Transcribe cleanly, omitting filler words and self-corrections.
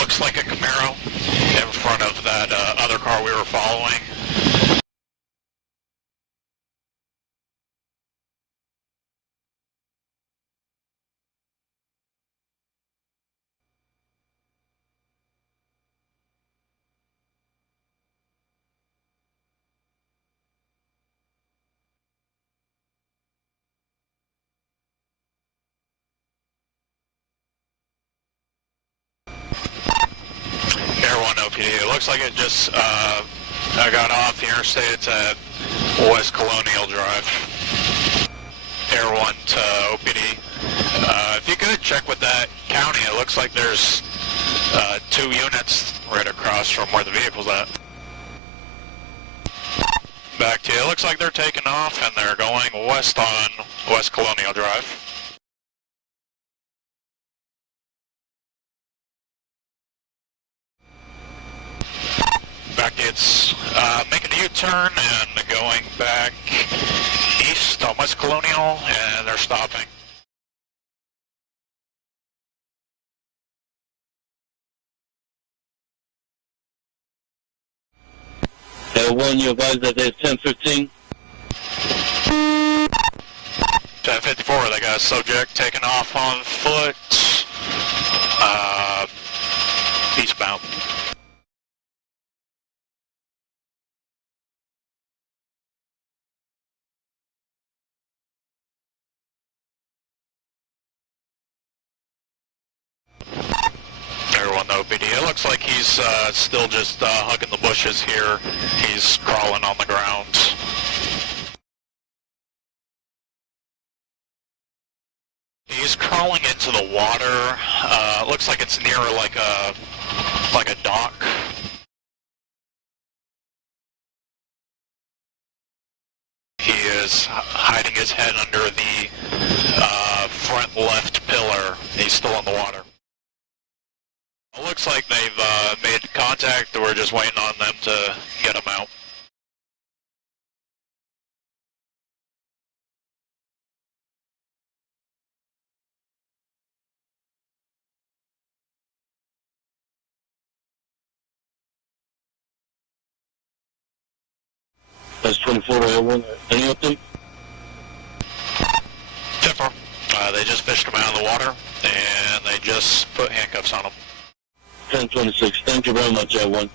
looks like a Camaro in front of that other car we were following. Air 1 OPD, it looks like it just I got off the interstate. It's at West Colonial Drive. Air 1 to OPD. If you could check with that county, it looks like there's 2 units right across from where the vehicle's at. Back to you. It looks like they're taking off and they're going west on West Colonial Drive. Back to you. It's making a U-turn and going back east on West Colonial, and they're stopping. One, you advise that there's 1015. 1054, they got a subject taking off on foot, eastbound. Everyone, OPD. It looks like he's still just hugging the bushes here. He's crawling on the ground. He's crawling into the water. Looks like it's near like a dock. He is hiding his head under the front left pillar. He's still in the water. It looks like they've made contact. We're just waiting on them to get him out. That's 24 L1. Any update? 10-4. They just fished him out of the water, and they just put handcuffs on him. 1026. Thank you very much, L1.